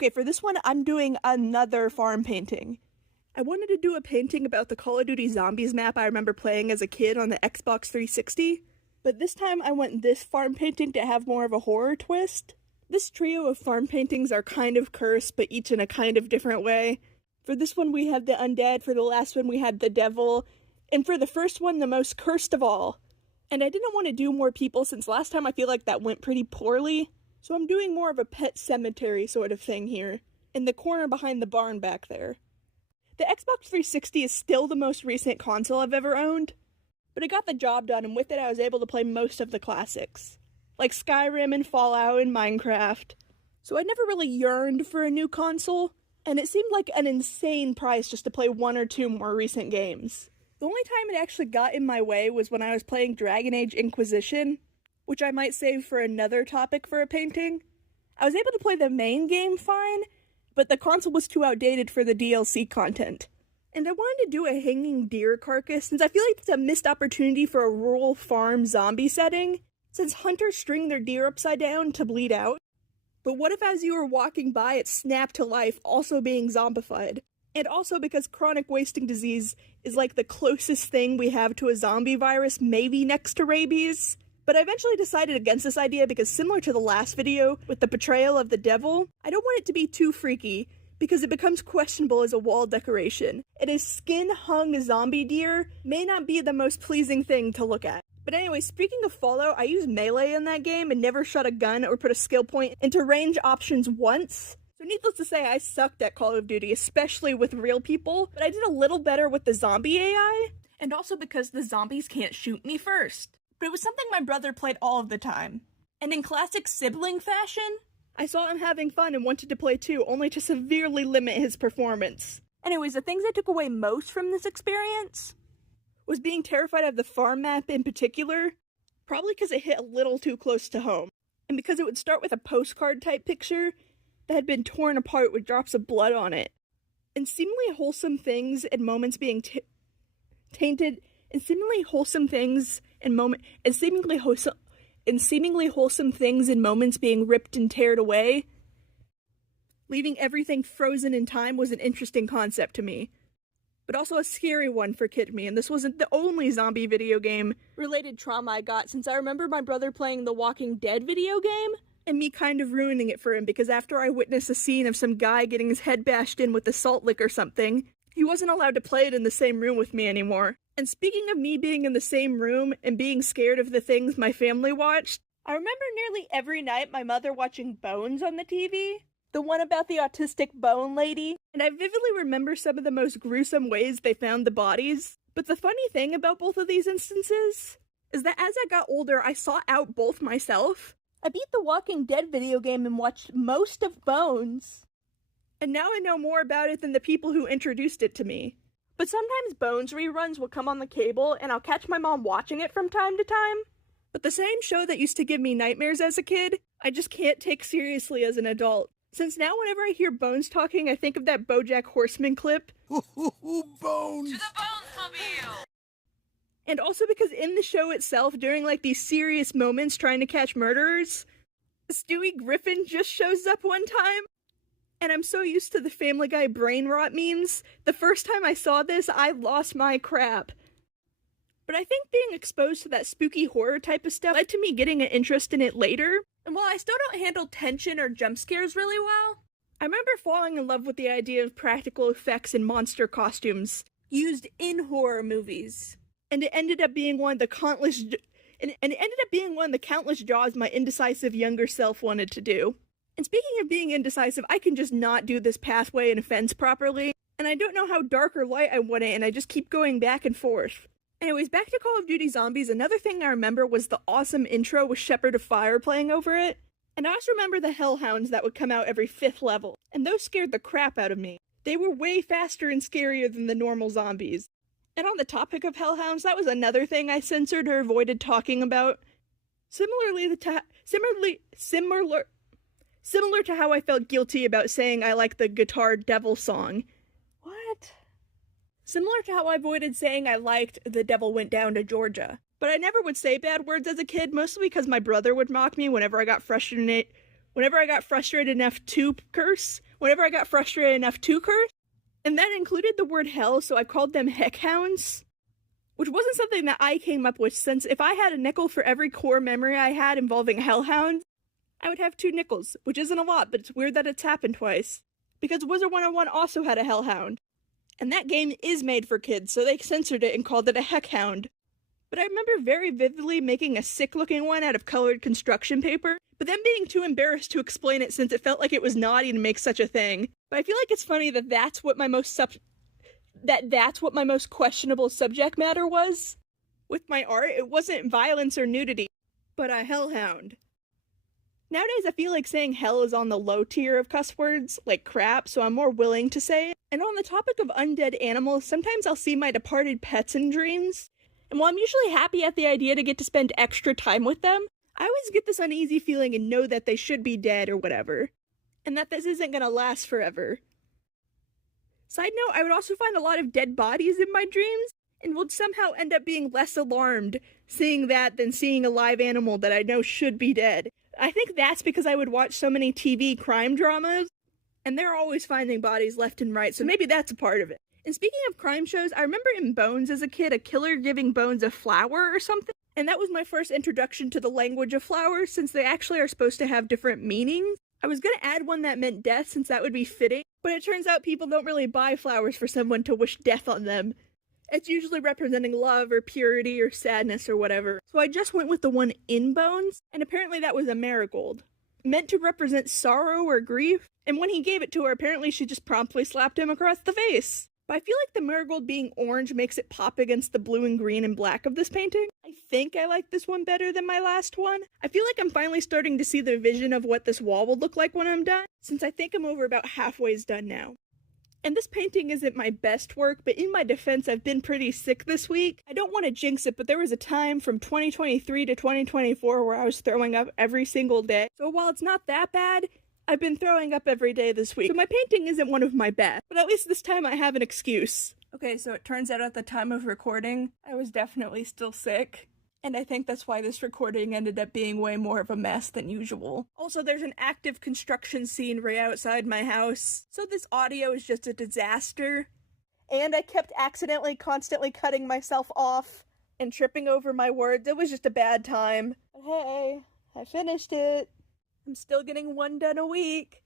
Okay, for this one, I'm doing another farm painting. I wanted to do a painting about the Call of Duty Zombies map I remember playing as a kid on the Xbox 360, but this time I want this farm painting to have more of a horror twist. This trio of farm paintings are kind of cursed, but each in a kind of different way. For this one we have the undead, for the last one we had the devil, and for the first one the most cursed of all. And I didn't want to do more people since last time I feel like that went pretty poorly, so I'm doing more of a pet cemetery sort of thing here, in the corner behind the barn back there. The Xbox 360 is still the most recent console I've ever owned, but it got the job done, and with it I was able to play most of the classics, like Skyrim and Fallout and Minecraft. So I never really yearned for a new console, and it seemed like an insane price just to play one or two more recent games. The only time it actually got in my way was when I was playing Dragon Age Inquisition, which I might save for another topic for a painting. I was able to play the main game fine, but the console was too outdated for the DLC content. And I wanted to do a hanging deer carcass since I feel like it's a missed opportunity for a rural farm zombie setting, since hunters string their deer upside down to bleed out. But what if as you were walking by it snapped to life, also being zombified? And also because chronic wasting disease is like the closest thing we have to a zombie virus, maybe next to rabies. But I eventually decided against this idea because similar to the last video with the portrayal of the devil, I don't want it to be too freaky because it becomes questionable as a wall decoration, and a skin-hung zombie deer may not be the most pleasing thing to look at. But anyway, speaking of Fallout, I used melee in that game and never shot a gun or put a skill point into range options once. So needless to say, I sucked at Call of Duty, especially with real people, but I did a little better with the zombie AI, and also because the zombies can't shoot me first. But it was something my brother played all of the time. And in classic sibling fashion, I saw him having fun and wanted to play too, only to severely limit his performance. Anyways, the things I took away most from this experience was being terrified of the farm map in particular, probably because it hit a little too close to home, and because it would start with a postcard type picture that had been torn apart with drops of blood on it, and seemingly wholesome things and moments being tainted, and seemingly wholesome things and seemingly wholesome things and moments being ripped and teared away. Leaving everything frozen in time was an interesting concept to me, but also a scary one for Kid Me, and this wasn't the only zombie video game related trauma I got, since I remember my brother playing the Walking Dead video game, and me kind of ruining it for him, because after I witnessed a scene of some guy getting his head bashed in with a salt lick or something, he wasn't allowed to play it in the same room with me anymore. And speaking of me being in the same room and being scared of the things my family watched, I remember nearly every night my mother watching Bones on the TV, the one about the autistic bone lady, and I vividly remember some of the most gruesome ways they found the bodies. But the funny thing about both of these instances is that as I got older, I sought out both myself. I beat the Walking Dead video game and watched most of Bones, and now I know more about it than the people who introduced it to me. But sometimes Bones reruns will come on the cable, and I'll catch my mom watching it from time to time. But the same show that used to give me nightmares as a kid, I just can't take seriously as an adult. Since now whenever I hear Bones talking, I think of that BoJack Horseman clip. Bones! To the Bonesmobile! And also because in the show itself, during like these serious moments trying to catch murderers, Stewie Griffin just shows up one time. And I'm so used to the Family Guy brain rot memes, the first time I saw this, I lost my crap. But I think being exposed to that spooky horror type of stuff led to me getting an interest in it later. And while I still don't handle tension or jump scares really well, I remember falling in love with the idea of practical effects and monster costumes used in horror movies. And it ended up being one of the countless jobs my indecisive younger self wanted to do. And speaking of being indecisive, I can just not do this pathway and fence properly, and I don't know how dark or light I want it, and I just keep going back and forth. Anyways, back to Call of Duty Zombies, another thing I remember was the awesome intro with Shepherd of Fire playing over it, and I also remember the Hellhounds that would come out every 5th level, and those scared the crap out of me. They were way faster and scarier than the normal zombies. And on the topic of Hellhounds, that was another thing I censored or avoided talking about. Similar to how I felt guilty about saying I like the Guitar Devil song. What? Similar to how I avoided saying I liked The Devil Went Down to Georgia. But I never would say bad words as a kid, mostly because my brother would mock me whenever I got frustrated enough to curse, whenever I got frustrated enough to curse. And that included the word hell, so I called them heckhounds. Which wasn't something that I came up with, since if I had a nickel for every core memory I had involving hellhounds, I would have 2 nickels, which isn't a lot, but it's weird that it's happened twice. Because Wizard 101 also had a hellhound. And that game is made for kids, so they censored it and called it a heckhound. But I remember very vividly making a sick-looking one out of colored construction paper, but then being too embarrassed to explain it since it felt like it was naughty to make such a thing. But I feel like it's funny that that's what my most questionable subject matter was. With my art, it wasn't violence or nudity, but a hellhound. Nowadays, I feel like saying hell is on the low tier of cuss words, like crap, so I'm more willing to say it. And on the topic of undead animals, sometimes I'll see my departed pets in dreams. And while I'm usually happy at the idea to get to spend extra time with them, I always get this uneasy feeling and know that they should be dead or whatever. And that this isn't gonna last forever. Side note, I would also find a lot of dead bodies in my dreams, and would somehow end up being less alarmed seeing that than seeing a live animal that I know should be dead. I think that's because I would watch so many TV crime dramas, and they're always finding bodies left and right, so maybe that's a part of it. And speaking of crime shows, I remember in Bones as a kid, a killer giving Bones a flower or something, and that was my first introduction to the language of flowers, since they actually are supposed to have different meanings. I was gonna add one that meant death, since that would be fitting, but it turns out people don't really buy flowers for someone to wish death on them. It's usually representing love or purity or sadness or whatever. So I just went with the one in Bones, and apparently that was a marigold. Meant to represent sorrow or grief, and when he gave it to her, apparently she just promptly slapped him across the face. But I feel like the marigold being orange makes it pop against the blue and green and black of this painting. I think I like this one better than my last one. I feel like I'm finally starting to see the vision of what this wall will look like when I'm done, since I think I'm over about halfway's done now. And this painting isn't my best work, but in my defense, I've been pretty sick this week. I don't want to jinx it, but there was a time from 2023 to 2024 where I was throwing up every single day. So while it's not that bad, I've been throwing up every day this week. So my painting isn't one of my best, but at least this time I have an excuse. Okay, so it turns out at the time of recording, I was definitely still sick. And I think that's why this recording ended up being way more of a mess than usual. Also, there's an active construction scene right outside my house, so this audio is just a disaster. And I kept accidentally constantly cutting myself off and tripping over my words. It was just a bad time. But hey, I finished it. I'm still getting one done a week.